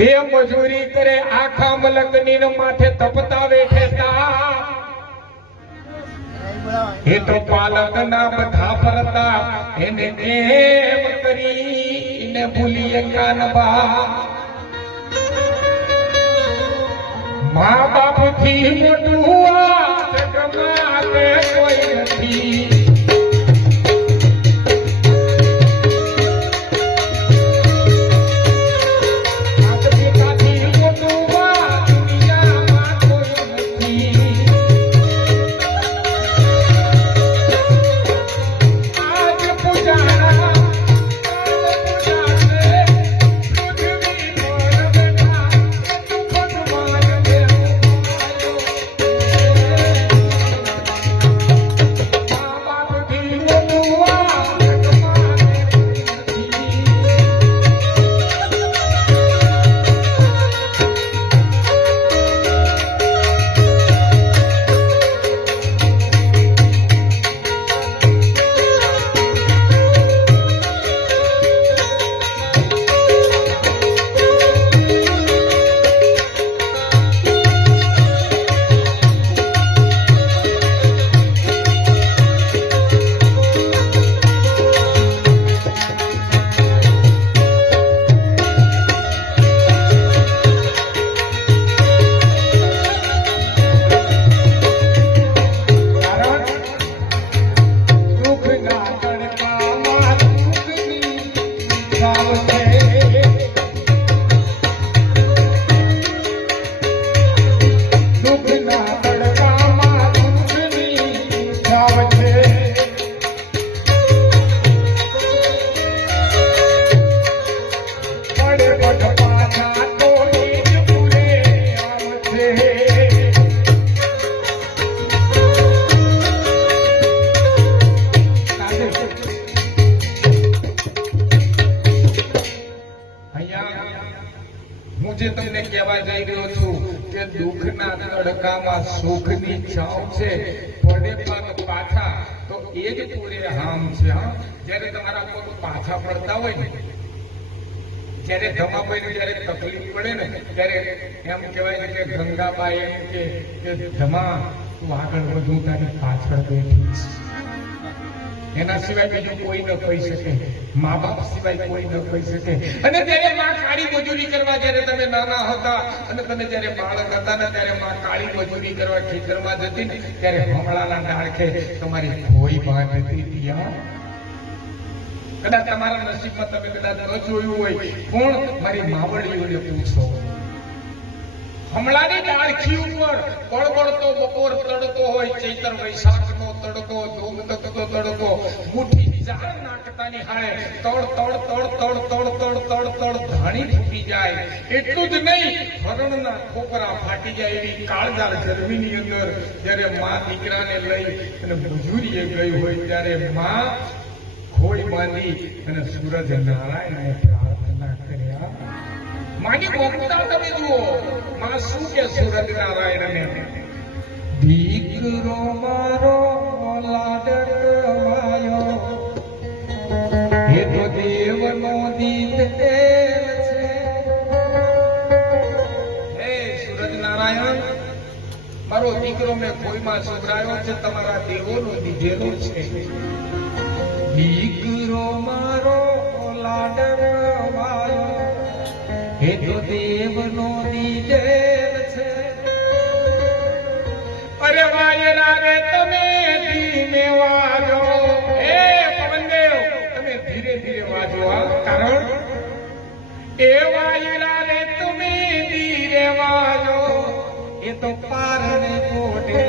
બે મજૂરી કરે આખા મલકની માથે તપતા વેઠેતા એ તો પાલક ના બધા ફરતા એને કેમ કરીને ભૂલીએ કાનબા મા બાપ થી મોટું જગમાં કોઈ નથી તમને કહેવા જઈ રહ્યો છું કે દુઃખના તડકામાં સુખની છાવ છે પડે પગ પાછા તો એ જ પૂરે હામ છે જ્યારે તમારા પગ પાછા પડતા હોય ને જ્યારે ધમાભાઈ જયારે તકલીફ પડે ને ત્યારે એમ કહેવાય છે કે ગંગાબાઈ એમ કે ધમા તું આગળ વધુ તારી પાછળ બેઠી એના સિવાય બીજું કોઈ ન કહી શકે મા બાપ સિવાય કોઈ ન કહી શકે અને ત્યારે માં કાળી મજૂરી કરવા જયારે તમે નાના હતા અને તમે જયારે બાળક હતા ને ત્યારે માં કાળી મજૂરી કરવા ખેતરમાં જતી ને ત્યારે હમણાના ડાળખે તમારી કોઈ વાત હતી ત્યાં કદાચ તમારા નસીબમાં તમે કદાચ ન જોયું હોય પણ મારી માવડીઓને પૂછો હમણાંની ડાળખી ઉપર કળકળતો બપોર તડકો હોય ચૈત્ર વૈશાખનો તડકો ધૂમધકતો તડકો મુઠ્ઠી ચાર નાખતાની હાય તડ તડ તડ તડ તડ તડ તડ તડ ધાણી ફૂટી જાય એટલું જ નહીં હરણના ઠોકરા ફાટી જાય એવી કાળજાર ગરમીની અંદર જ્યારે માં દીકરાને લઈ અને મજૂરીએ ગઈ હોય ત્યારે માં ખોઈ બાંધી અને સૂરજ નારાયણને પ્રાર્થના કર્યા માની મમતા તમે જુઓ માં શું કે સૂરજ નારાયણને દીકરો મારો લાડકવાયો એ તો દેવનો દીધ છે હે સૂરજ નારાયણ મારો દીકરો મેં કોઈમાં સુધરાયો છે તમારા દેવોનો દીધેલો છે દીકરો મારો લાડકવાયો એ તો દેવનો દીધેલ છે અરે વાયરા રે તમે ધીમે વાજો હે પવનદેવ તમે ધીરે ધીરે વાજો કારણ એ વાયરા રે તમે ધીરે વાજો એ તો પારને કોટે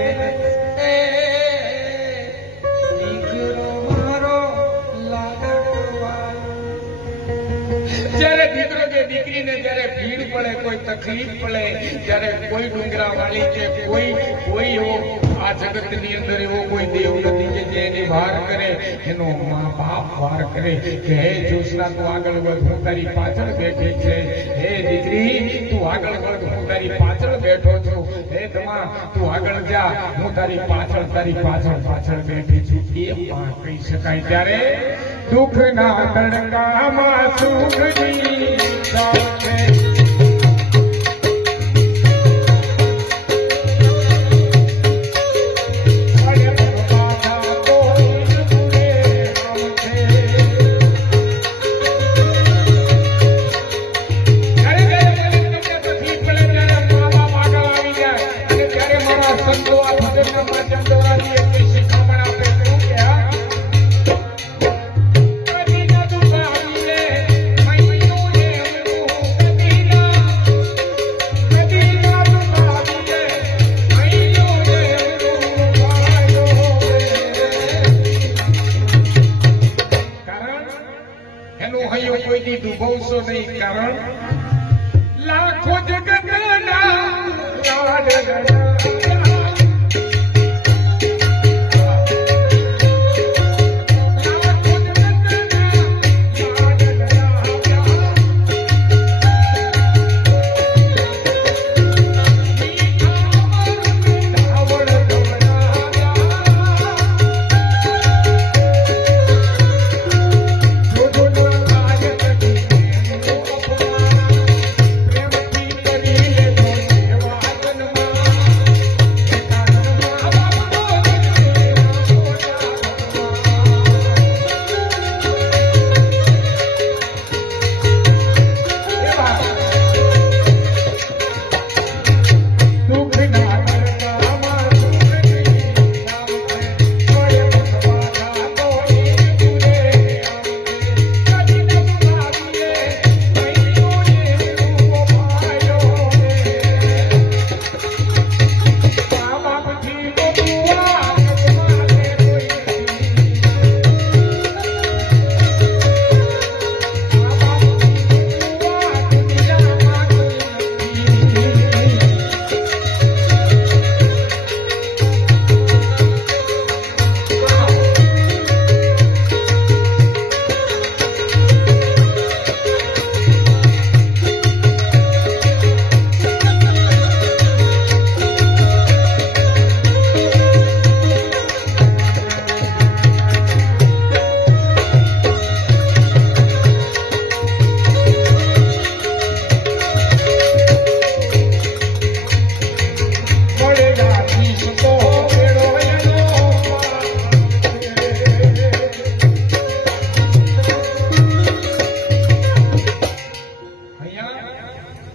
દીકરીને જયારે ભીડ પડે કોઈ તકલીફ પડે ત્યારે કોઈ ડુંગરા વાળી કે કોઈ એવો આ જગત ની અંદર એવો કોઈ દેવ નથી કે જે એની વાર કરે એનો મા બાપ વાર કરે કે હે જ્યોત્સના તું આગળ વધ હું તારી પાછળ બેઠી છે હે દીકરી તું આગળ વધ હું તારી પાછળ બેઠો છું હે ધમા તું આગળ જા હું તારી પાછળ બેઠી છું એ માં કહી શકાય ત્યારે દુઃખના તડકામાં સુખની લાખો જગતના લાડ ગયા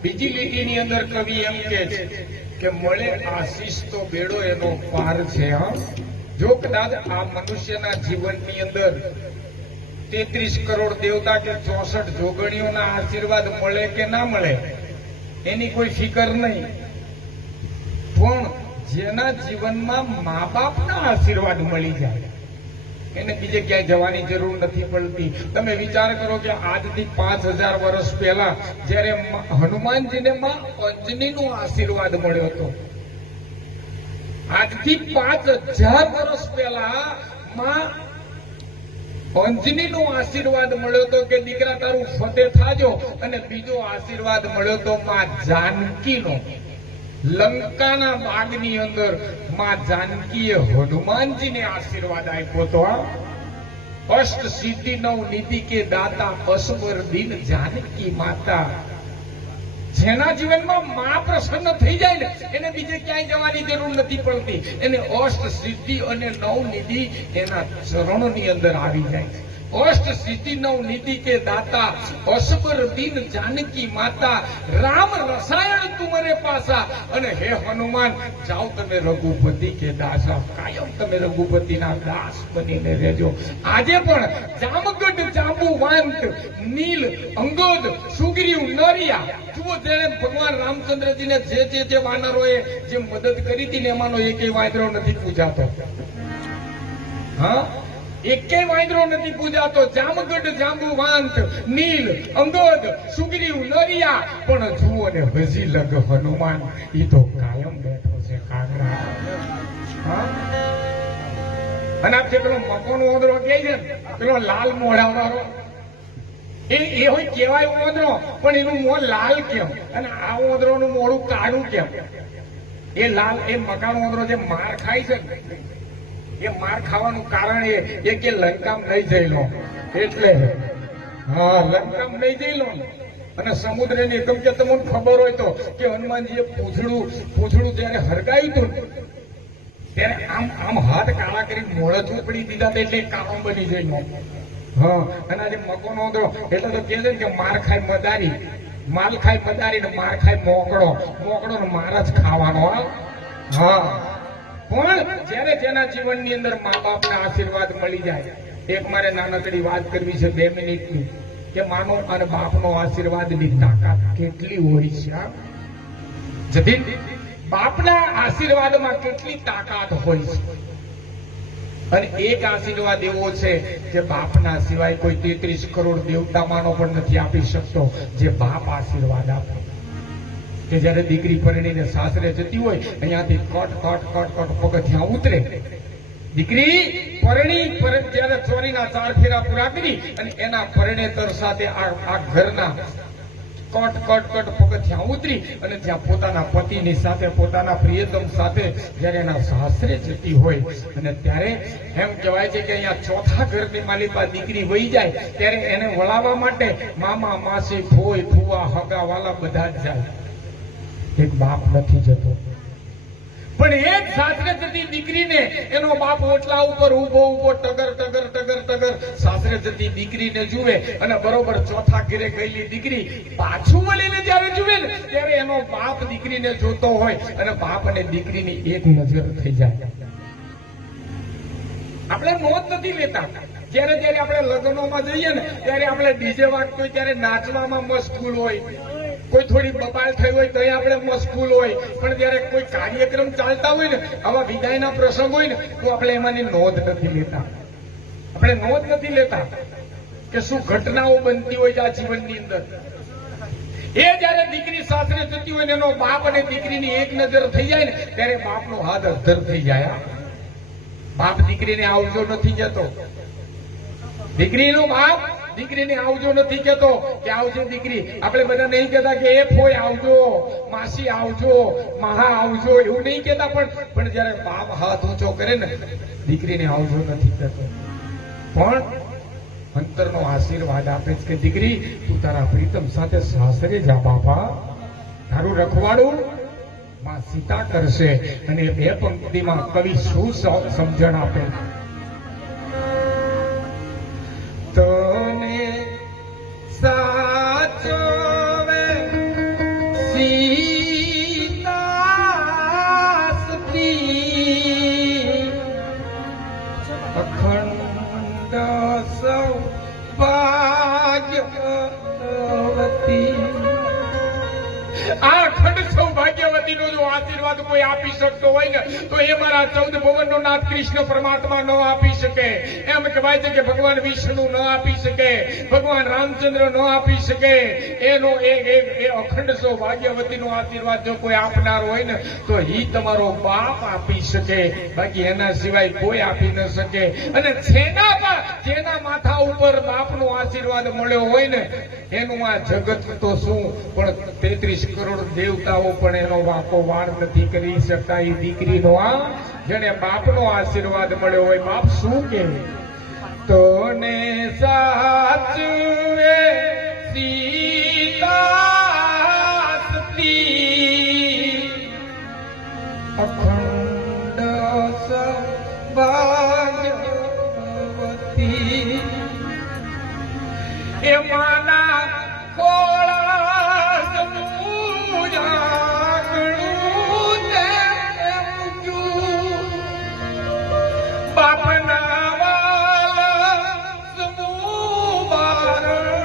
બીજી લીટીની અંદર કવિ એમ કહે છે કે મળે આશીષ તો બેડો એનો પાર છે. જો કદાચ આ મનુષ્યના જીવનની અંદર 33 કરોડ દેવતા કે 64 જોગણીઓના આશીર્વાદ મળે કે ના મળે એની કોઈ ફિકર નહીં, પણ જેના જીવનમાં મા બાપના આશીર્વાદ મળી જાય એને બીજે ક્યાંય જવાની જરૂર નથી પડતી. તમે વિચાર કરો કે આજથી 5000 વર્ષ પહેલા જયારે હનુમાનજીને માં અંજનીનો આશીર્વાદ મળ્યો હતો, આજથી 5000 વર્ષ પહેલા માં અંજનીનો આશીર્વાદ મળ્યો હતો કે દીકરા તારું ફતેહ થાજો, અને બીજો આશીર્વાદ મળ્યો હતો માં જાનકીનો. લંકાના બાગની અંદર માં જાનકીએ હનુમાનજીને આશીર્વાદ આપ્યો હતો. અષ્ટ સિદ્ધિ નવ નિધિ કે દાતા અસબર દિન જાનકી માતા. જેના જીવનમાં માં પ્રસન્ન થઈ જાય ને એને બીજે ક્યાંય જવાની જરૂર નથી પડતી, એને અષ્ટ સિદ્ધિ અને નવ નિધિ એના ચરણોની અંદર આવી જાય છે. અષ્ટ સિદ્ધિ નવ નિધિ કે દાતા અસબર દિન જાનકી માતા. રામ રસાયણ તુમરે પાસા. અને હે હનુમાન જાઓ તમે રઘુપતિ કે દાસા, કાયમ તમે રઘુપતિના દાસ બનીને રહેજો. આજે પણ જામગઢ જાંબુવાંત નીલ અંગદ સુગ્રીવ નરિયા, જુઓ જેને ભગવાન રામચંદ્રજીને જે વાનરોએ જે મદદ કરી હતી ને એમાંનો એકેય વાંદરો નથી પૂજાતો. હા, એકેય વાંદરો નથી પૂજાતો. જામગઢ જાંબુવાંત નીલ અંગદ સુગ્રીવ નરિયા, પણ જુઓ ને હજી લગ હનુમાન ઈ તો કાયમ બેઠો છે કાગડા. અને આ જે પેલો મકોનો ઓંદરો કહે છે ને, પેલો લાલ મોઢાવાળો, એ હોય કેવાય ઓંદરો, પણ એનું મોં લાલ કેમ અને આ ઓંદરોનું મોઢું કાળું કેમ? એ લાલ, એ મકાનો ઓંદરો જે માર ખાય છે ને, એ માર ખાવાનું કારણ એ કે લંકામ નહીં જઈલો એટલે. હા, લંકામ નહીં જઈલો અને સમુદ્રની એકમ કે તમને ખબર હોય તો કે હનુમાનજીએ પૂંછડું જયારે હરગાયું હતું ત્યારે આમ હાથ કાળા કરી મોઢા ચોપડી દીધા એટલે કામ બની જઈલો. હા, અને આજે મકોનો ઓંદરો એટલે તો કહે છે કે માર ખાય મદારી, માલ ખાય મદારી ને માર ખાય મોકળો ને માર જ ખાવાનો. હા, પણ જયારે જેના જીવનની અંદર મા બાપના આશીર્વાદ મળી જાય. એક મારે નાનકડી વાત કરવી છે 2 મિનિટની, કે માનો અને બાપનો આશીર્વાદની તાકાત કેટલી હોય છે. જતીન, બાપના આશીર્વાદમાં કેટલી તાકાત હોય છે. અને એક આશીર્વાદ એવો છે કે બાપના સિવાય કોઈ 33 કરોડ દેવતામાંનો પણ નથી આપી શકતો જે બાપ આશીર્વાદ આપે. કે જ્યારે દીકરી પરણીને સાસરે જતી હોય અહીંયાથી કટ કટ કટ કટ પગથિયાં ઉતરે, દીકરી પરણી જ્યારે ચોરીના 4 ફેરા પૂરા કરી અને એના પરણેતર સાથે આ ઘરના કટ કટ કટ પગથિયાં ઉતરી અને જ્યાં પોતાના પતિની સાથે પોતાના પ્રિયતમ સાથે જ્યારે એના સાસરે જતી હોય અને ત્યારે એમ કહેવાય છે કે અહીંયા ચોથા ઘરની માલિકા દીકરી વહી જાય ત્યારે એને વળાવવા માટે મામા માસી ફોઈ ફુવા હગા વાલા બધા જ જાય, એક બાપ નથી જતો. પણ એ જ સાસરે જતી દીકરીને એનો બાપ ઓટલા ઉપર ઉભો ઉભો ટગર ટગર ટગર ટગર સાસરે જતી દીકરીને જુએ અને બરોબર ચોથા ઘરે ગયેલી દીકરી પાછું વળીને જ્યારે જુએ ને ત્યારે એનો બાપ દીકરીને જોતો હોય અને બાપ અને દીકરીની એક નજર થઈ જાય. આપણે નોંધ નથી લેતા. જ્યારે જ્યારે આપણે લગ્નોમાં જઈએ ને ત્યારે આપણે ડીજે વાગતું હોય ત્યારે નાચવામાં મશગુલ હોય, કોઈ થોડી બબાલ થઈ હોય તો આપણે મશગુલ હોય, પણ જયારે કોઈ કાર્યક્રમ ચાલતા હોય ને આવા વિદાયના પ્રસંગ હોય ને તો આપણે એમાંની નોંધ નથી લેતા. આપણે નોંધ નથી લેતા કે શું ઘટનાઓ બનતી હોય આ જીવનની અંદર. એ જયારે દીકરી સાસરે જતી હોય ને એનો બાપ અને દીકરીની એક નજર થઈ જાય ને ત્યારે બાપનો હાથ અધ્ધર થઈ જાય. બાપ દીકરીને આવજો નથી કહેતો, દીકરીનો બાપ દીકરીને આવજો નથી કહેતો કે આવજો દીકરી. આપણે બધા નહીં કહેતા કે એ ફોઈ આવજો, માસી આવજો, મહા આવજો, એવું નહીં કહેતા. પણ જયારે બાપ હાથ ઊંચો કરે ને દીકરીને આવજો નથી કહેતો, પણ અંતરનો આશીર્વાદ આપે છે કે દીકરી તું તારા પ્રીતમ સાથે સાસરે જા બાપા, તારું રખવાડું માં સીતા કરશે. અને બે પંક્તિમાં કવિ શું સમજણ આપે, તને સાચવે સીતાસ્તી અખંડ સૌભાગ્યવતી. આ અખંડ સૌભાગ્યવતીનો જો આશીર્વાદ કોઈ આપી શકતો હોય ને તો એ મારા 14 ભુવનનો નાથ કૃષ્ણ પરમાત્મા ન આપી શકે. એમ કહેવાય છે કે ભગવાન વિષ્ણુ ન આપી શકે, ભગવાન રામચંદ્ર ન આપી શકે. એનો એ અખંડ સૌભાગ્યવતીનો આશીર્વાદ જો કોઈ આપનાર હોય ને તો ઈ તમારો બાપ આપી શકે, બાકી એના સિવાય કોઈ આપી ન શકે. અને જેના માથા ઉપર બાપનો આશીર્વાદ મળ્યો હોય ને એનું આ જગત તો શું પણ 33 કરોડ દેવતાઓ પણ એનો વાંકો વાર નથી કરી શકતા. એ દીકરીનો આ જેને બાપનો આશીર્વાદ મળ્યો હોય, બાપ શું કે તને સાચવે સીતાસ્તી